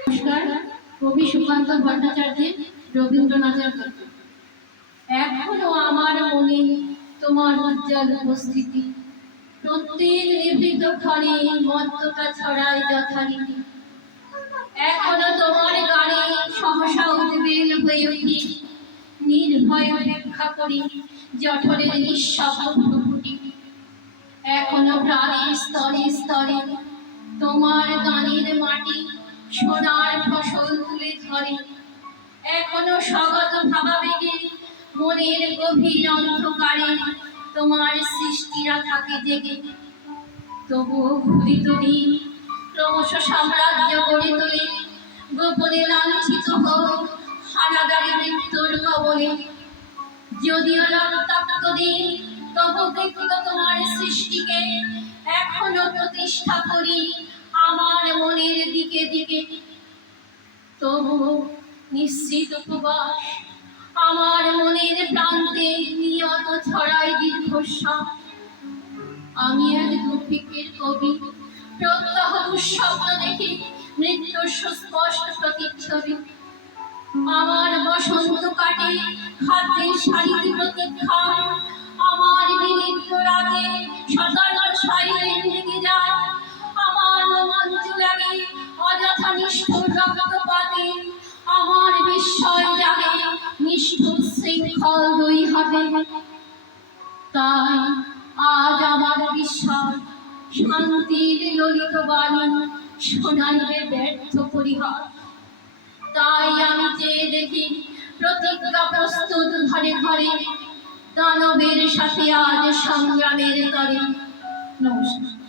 নমস্কার, কবি সুকান্ত ভট্টাচার্যের রবীন্দ্রনাথের এখনও আমার মনে তোমার উজ্জ্বল উপস্থিতি। প্রত্যেক নিভৃত ক্ষণে মত্ততা ছড়ায় যথারীতি। এখনও তোমার গানে সহসা উদ্বেগ হয়ে উঠি। নির্ভয় অপেক্ষা করি জঠরের নিঃশব্দ এখনও প্রাণের স্তরে স্তরে তোমার গানের মাটি সোনার ফসল তুলে ধরে। এখনও স্বগত ভাবাবেগে মনের গভীর অন্ধকারে তোমার সৃষ্টিরা থাকে জেগে। তবুও ঘুরিত দিন ক্রমশ সাম্রাজ্য গড়ে তোলে, গোপনে লাঞ্ছিত হোক হানাদারি মৃত্যুর কবলে। যদিও রক্তাক্ত দিন, তবু ব্যক্ত তোমার সৃষ্টিকে এখনও প্রতিষ্ঠা করি আমার মনের দিকে দিকে। তবু নিশ্চিত উপবাস, আমার মনের প্রান্তে নিয়ত ছড়াই দীর্ঘশ্বাস। আমি এক দুর্ভিক্ষের কবি, প্রত্যহ দুঃস্বপ্ন দেখি, মৃত্যুর সুস্পষ্ট প্রতিচ্ছবি। আমার বসন্ত খাদ্যের শাড়িতে প্রতীক্ষা। আমার বিনিদ্র রাগে সতর্ক সাইলেন লেগে যায়। আমার রোমাঞ্চ লাগে অযথা নিষ্ঠুর রক্তপাতে। আমার বিস্ময় জাগে নিষ্ঠুর শৃঙ্খল দুই হাতে। তাই আজ আমার বিশ্বাস, শান্তির ললিত বাণী শোনাইবে ব্যর্থ পরিহার তাই আমি চেয়ে দেখি প্রতিজ্ঞা প্রস্তুত ঘরে ঘরে দানবের সাথে আজ সংগ্রামের তরে। নমস্কার।